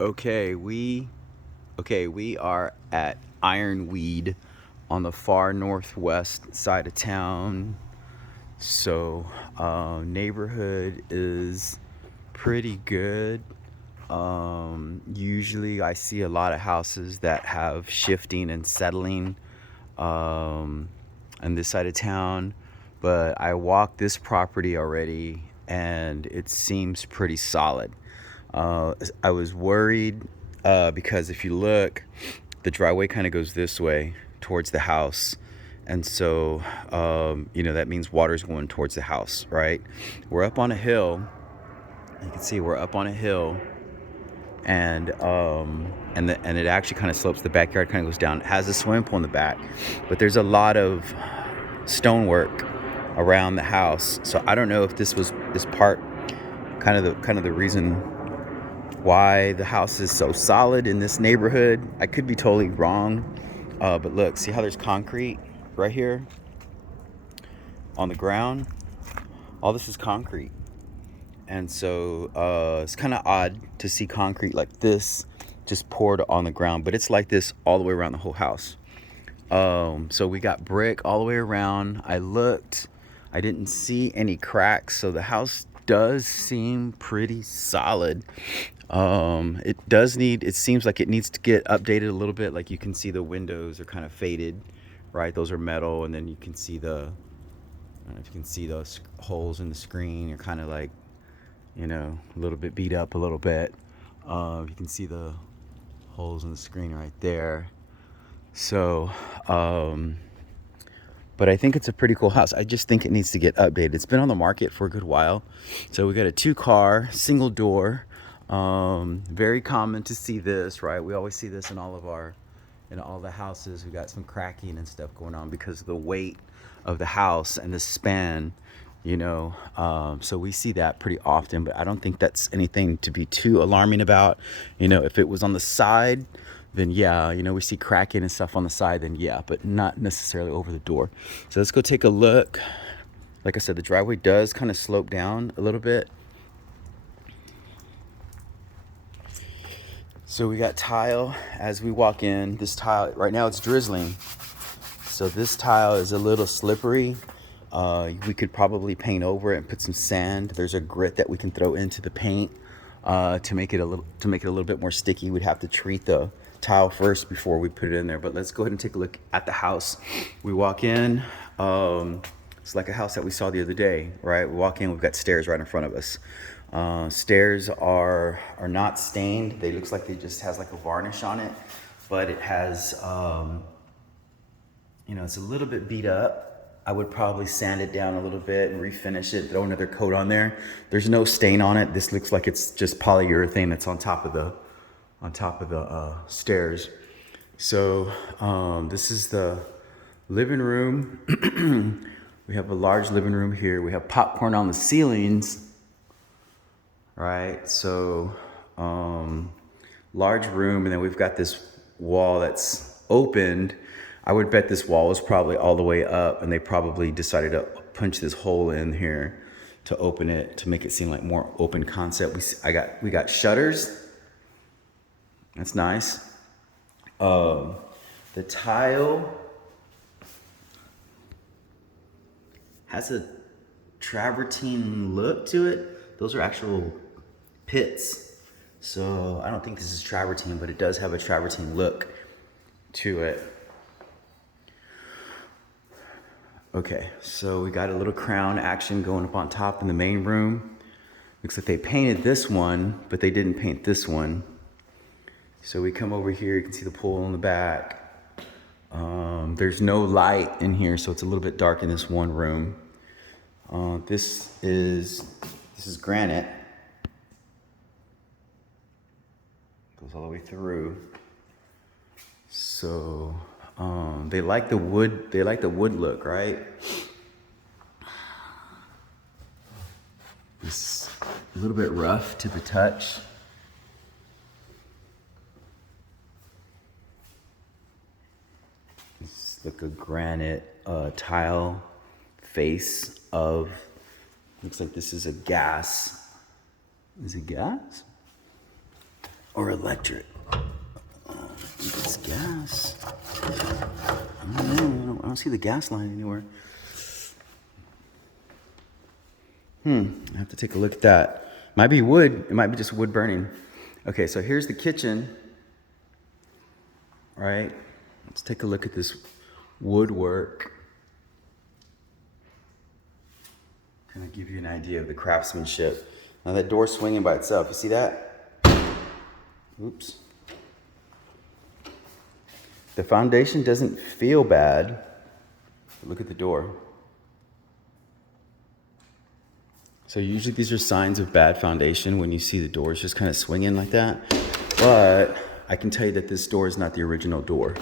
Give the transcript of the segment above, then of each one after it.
Okay, we are at Ironweed on the far northwest side of town. So, neighborhood is pretty good. Usually, I see a lot of houses that have shifting and settling on this side of town, but I walked this property already and it seems pretty solid. I was worried because if you look, the driveway kind of goes this way towards the house. And so, that means water's going towards the house, right? We're up on a hill. You can see we're up on a hill, and it actually kind of slopes. The backyard kind of goes down. It has a swimming pool in the back, but there's a lot of stonework around the house. So I don't know if this part kind of the reason why the house is so solid in this neighborhood. I could be totally wrong, but look, see how there's concrete right here on the ground? All this is concrete. And so it's kind of odd to see concrete like this just poured on the ground, but it's like this all the way around the whole house. So we got brick all the way around. I looked, I didn't see any cracks, so the house does seem pretty solid. It seems like it needs to get updated a little bit. Like you can see the windows are kind of faded, right? Those are metal, and then you can see I don't know if you can see those holes in the screen are kind of like, a little bit beat up a little bit. You can see the holes in the screen right there. So, but I think it's a pretty cool house. I just think it needs to get updated. It's been on the market for a good while. So we got a 2-car, single door. Very common to see this, right? We always see this in all the houses. We got some cracking and stuff going on because of the weight of the house and the span, so we see that pretty often, but I don't think that's anything to be too alarming about. If it was on the side, then yeah, we see cracking and stuff on the side, then yeah, but not necessarily over the door. So let's go take a look. Like I said, the driveway does kind of slope down a little bit. So we got tile as we walk in. This tile, right now it's drizzling. So this tile is a little slippery. We could probably paint over it and put some sand. There's a grit that we can throw into the paint to make it a little bit more sticky. We'd have to treat the tile first before we put it in there. But let's go ahead and take a look at the house. We walk in. It's like a house that we saw the other day, right? We walk in. We've got stairs right in front of us. Stairs are not stained. They looks like they just has like a varnish on it, but it has it's a little bit beat up. I would probably sand it down a little bit and refinish it, throw another coat on there. There's no stain on it. This looks like it's just polyurethane that's on top of the stairs. So this is the living room. We have a large living room here. We have popcorn on the ceilings. Right, so large room, and then we've got this wall that's opened. I would bet this wall was probably all the way up, and they probably decided to punch this hole in here to open it, to make it seem like more open concept. We got shutters. That's nice. The tile has a travertine look to it. Those are actual pits. So I don't think this is travertine, but it does have a travertine look to it. Okay, so we got a little crown action going up on top in the main room. Looks like they painted this one, but they didn't paint this one. So we come over here, you can see the pool in the back. There's no light in here, so it's a little bit dark in this one room. This is granite. Goes all the way through. So they like the wood. They like the wood look, right? It's a little bit rough to the touch. It's like a granite tile face of. Looks like this is a gas. Is it gas? or electric. I think it's gas. I don't know. I don't see the gas line anywhere. I have to take a look at that. Might be wood. It might be just wood burning. Okay, so here's the kitchen. All right, let's take a look at this woodwork. Kind of give you an idea of the craftsmanship. Now that door's swinging by itself. You see that? Oops. The foundation doesn't feel bad. Look at the door. So usually these are signs of bad foundation when you see the doors just kind of swinging like that. But I can tell you that this door is not the original door.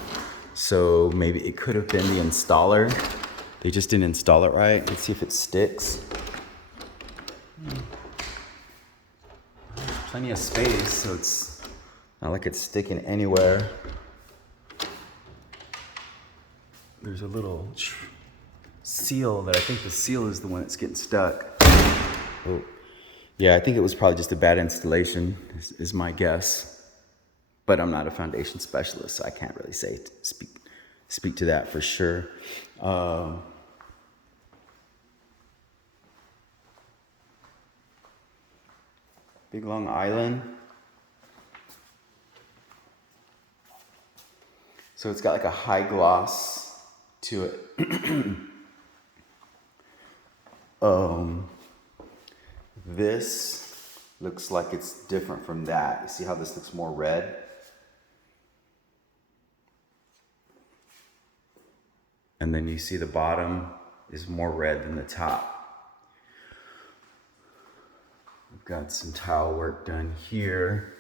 So maybe it could have been the installer. They just didn't install it right. Let's see if it sticks. There's plenty of space, so it's not like it's sticking anywhere. There's a little seal that I think the seal is the one that's getting stuck. Oh, yeah, I think it was probably just a bad installation, is my guess. But I'm not a foundation specialist, so I can't really speak to that for sure. Big long island. So it's got like a high gloss to it. This looks like it's different from that. You see how this looks more red? And then you see the bottom is more red than the top. We've got some tile work done here.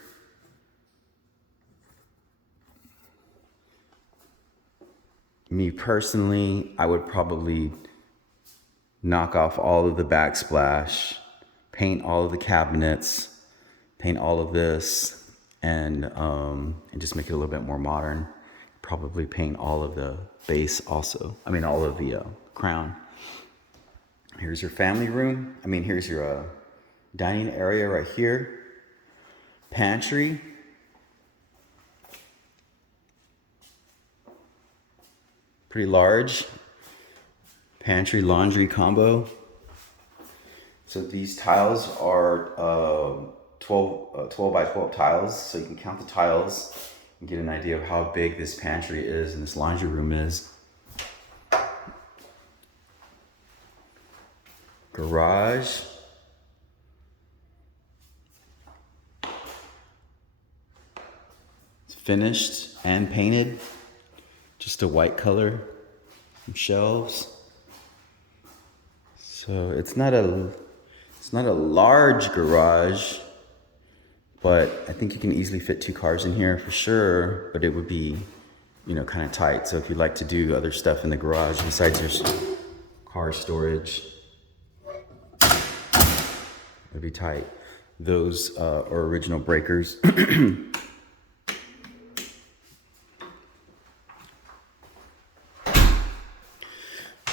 Me personally, I would probably knock off all of the backsplash, paint all of the cabinets, paint all of this, and just make it a little bit more modern. Probably paint all of the base also. I mean, all of the crown. Here's your family room. I mean, here's your dining area right here. Pantry. Pretty large. Pantry laundry combo. So these tiles are 12 by 12 tiles. So you can count the tiles and get an idea of how big this pantry is and this laundry room is. Garage. It's finished and painted. Just a white color. Some shelves. So it's not a large garage, but I think you can easily fit 2 cars in here for sure, but it would be, kind of tight. So if you'd like to do other stuff in the garage besides your car storage, it'd be tight. Those are original breakers.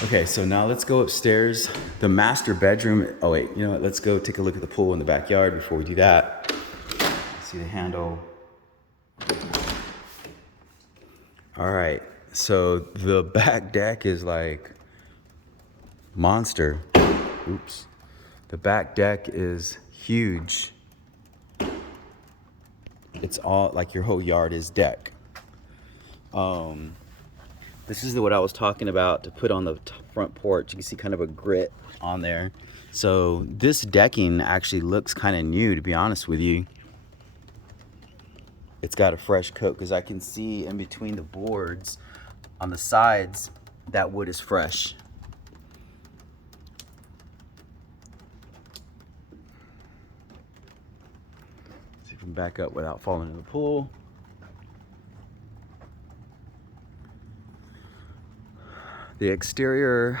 Okay, so now let's go upstairs. The master bedroom. Oh wait, you know what? Let's go take a look at the pool in the backyard before we do that. See the handle. All right, so the back deck is like monster. Oops. The back deck is huge. It's all like your whole yard is deck. This is what I was talking about to put on the front porch. You can see kind of a grit on there. So this decking actually looks kind of new, to be honest with you. It's got a fresh coat because I can see in between the boards on the sides, that wood is fresh. See if we can back up without falling in the pool. The exterior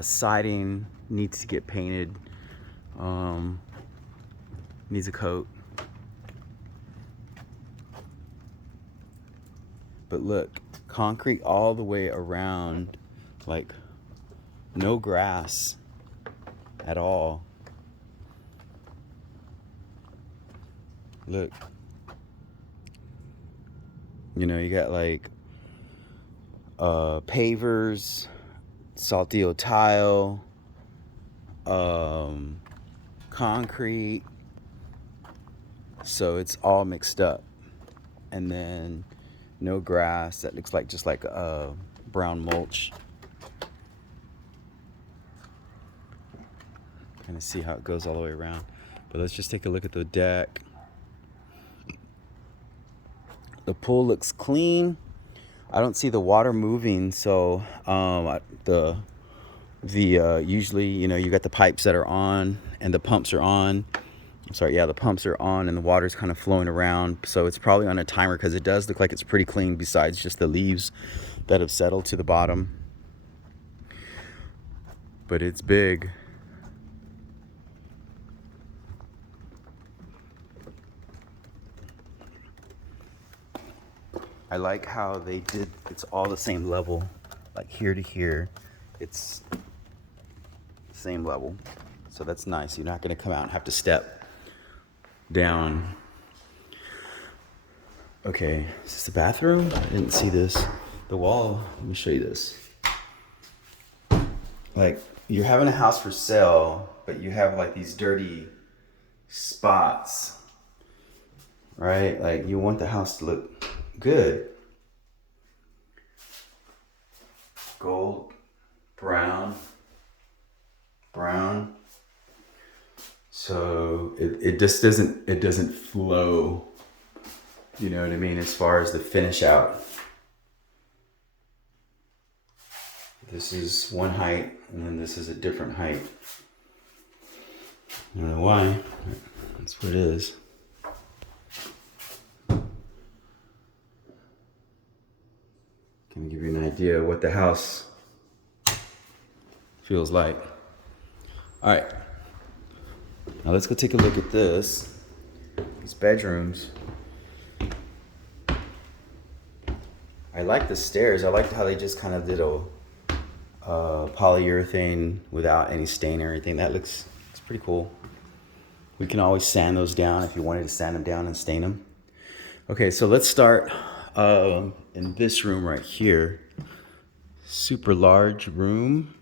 siding needs to get painted, needs a coat. But look, concrete all the way around, like no grass at all. Look, You know, you got like pavers, saltillo tile, concrete. So it's all mixed up. And then no grass. That looks like just like brown mulch. Kind of see how it goes all the way around. But let's just take a look at the deck. The pool looks clean. I don't see the water moving, so usually, you know, you got the pipes that are on and the pumps are on. I'm sorry, yeah, the pumps are on and the water's kind of flowing around. So it's probably on a timer because it does look like it's pretty clean besides just the leaves that have settled to the bottom. But it's big. I like how they did, it's all the same level, like here to here. It's the same level. So that's nice. You're not going to come out and have to step down. Okay, is this the bathroom? I didn't see this. The wall, let me show you this. Like, you're having a house for sale, but you have like these dirty spots, right? Like, you want the house to look good. Gold, brown. So it just doesn't flow, you know what I mean, as far as the finish out. This is one height, and then this is a different height. I don't know why, but that's what it is. Can I give you an idea of what the house feels like? All right, now let's go take a look at these bedrooms. I like the stairs. I like how they just kind of did a polyurethane without any stain or anything. It's pretty cool. We can always sand those down if you wanted to sand them down and stain them. Okay, so let's start in this room right here. Super large room.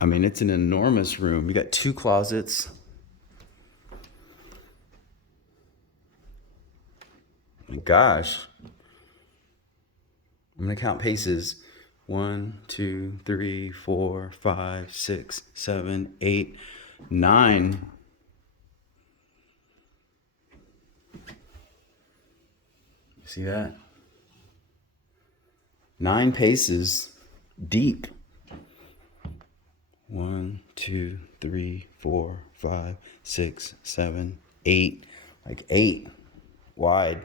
I mean, it's an enormous room. You got 2 closets. My gosh. I'm gonna count paces. 1, 2, 3, 4, 5, 6, 7, 8, 9. See that? 9 paces deep. 1, 2, 3, 4, 5, 6, 7, 8. Like 8 wide.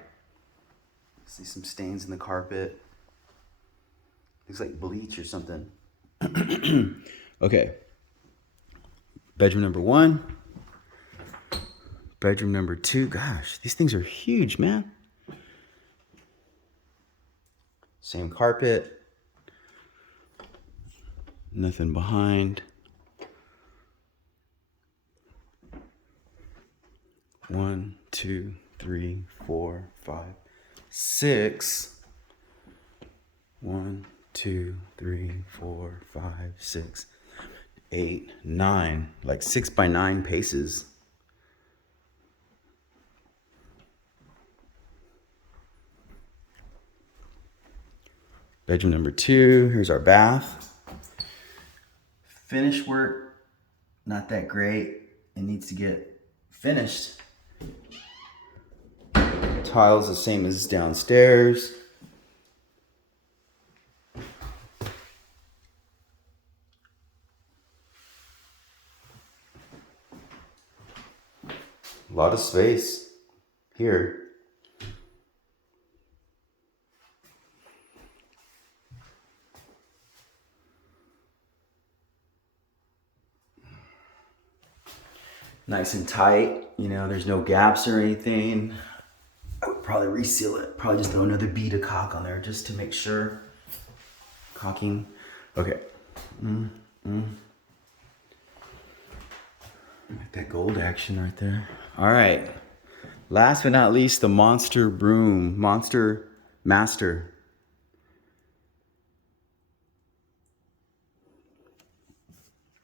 See some stains in the carpet. Looks like bleach or something. Okay. Bedroom number 1. Bedroom number 2. Gosh, these things are huge, man. Same carpet. Nothing behind. 1, 2, 3, 4, 5, 6. 1, 2, 3, 4, 5, 6, 8, 9. Like 6 by 9 paces. Bedroom number 2. Here's our bath. Finish work, not that great. It needs to get finished. Tiles the same as downstairs. A lot of space here. Nice and tight, you know, there's no gaps or anything. I would probably reseal it. Probably just throw another bead of caulk on there just to make sure. Caulking. Okay. Like that gold action right there. All right. Last but not least, the Monster Broom, Monster Master.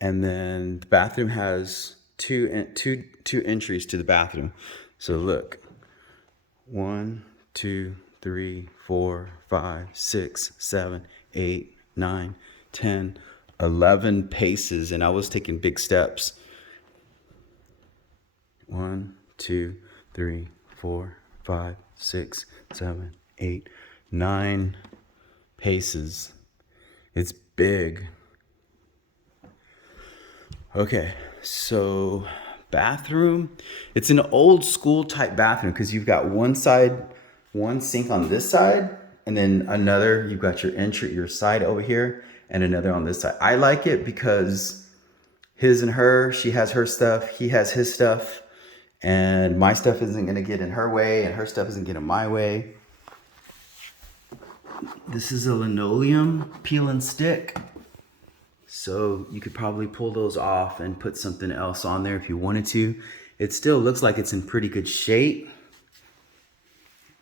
And then the bathroom has two entries to the bathroom. So look, 1, 2, 3, 4, 5, 6, 7, 8, 9, 10, 11 paces, and I was taking big steps. 1, 2, 3, 4, 5, 6, 7, 8, 9 paces. It's big. Okay, so bathroom. It's an old school type bathroom because you've got one sink on this side, and then another, you've got your side over here, and another on this side. I like it because his and her, she has her stuff, he has his stuff, and my stuff isn't gonna get in her way, and her stuff isn't getting in my way. This is a linoleum peel and stick. So you could probably pull those off and put something else on there if you wanted to. It still looks like it's in pretty good shape.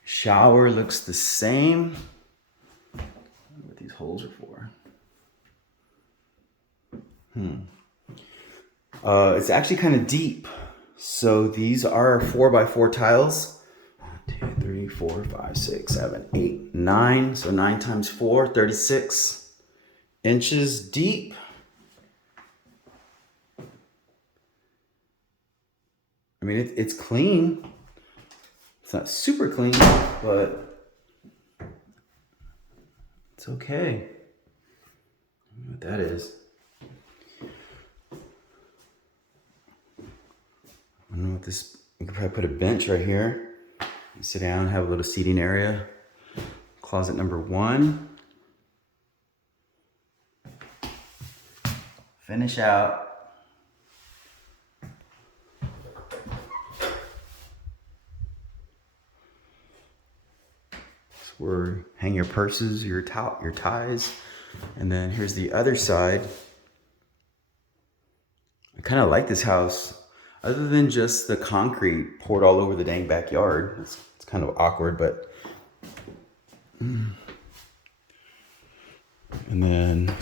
Shower looks the same. I wonder what these holes are for. It's actually kind of deep. So these are 4x4 tiles. 1, 2, 3, 4, 5, 6, 7, 8, 9. So 9 times 4, 36 inches deep. I mean, it's clean. It's not super clean, but it's okay. I don't know what that is. I don't know what this, you could probably put a bench right here. Sit down, have a little seating area. Closet number 1. Finish out. That's where hang your purses, your ties. And then here's the other side. I kind of like this house. Other than just the concrete poured all over the dang backyard. It's kind of awkward, but. And then.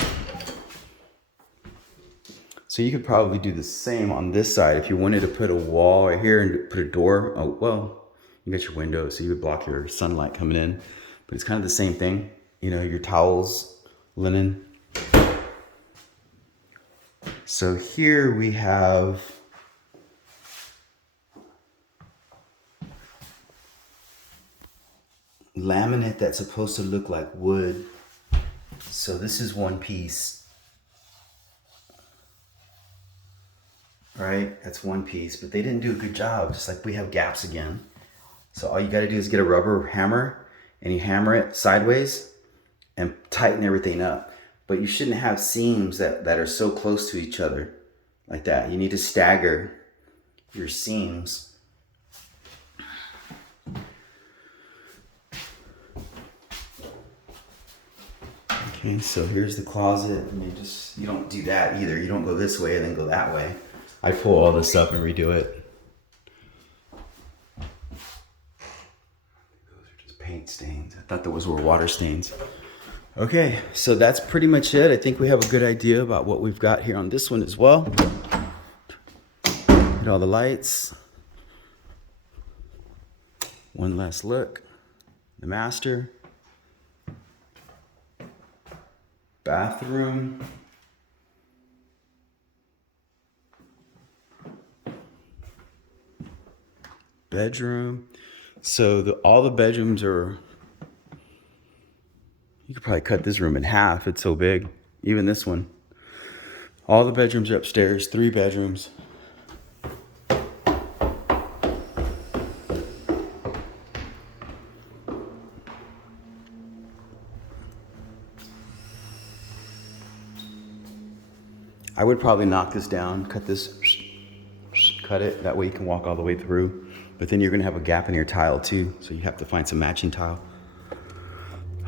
So you could probably do the same on this side if you wanted to put a wall right here and put a door. Oh, well, you got your windows, so you would block your sunlight coming in. But it's kind of the same thing. You know, your towels, linen. So here we have laminate that's supposed to look like wood. So this is one piece. Right, that's one piece, but they didn't do a good job. Just like we have gaps again. So all you got to do is get a rubber hammer and you hammer it sideways and tighten everything up. But you shouldn't have seams that are so close to each other like that. You need to stagger your seams. Okay, so here's the closet, and you don't do that either. You don't go this way and then go that way. I pull all this up and redo it. Those are just paint stains. I thought those were water stains. Okay, so that's pretty much it. I think we have a good idea about what we've got here on this one as well. Hit all the lights. One last look. The master. Bathroom. Bedroom. So all the bedrooms are, you could probably cut this room in half. It's so big. Even this one. All the bedrooms are upstairs. 3 bedrooms. I would probably knock this down, cut it. That way you can walk all the way through. But then you're gonna have a gap in your tile too. So you have to find some matching tile.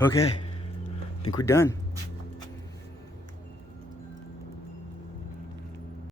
Okay, I think we're done.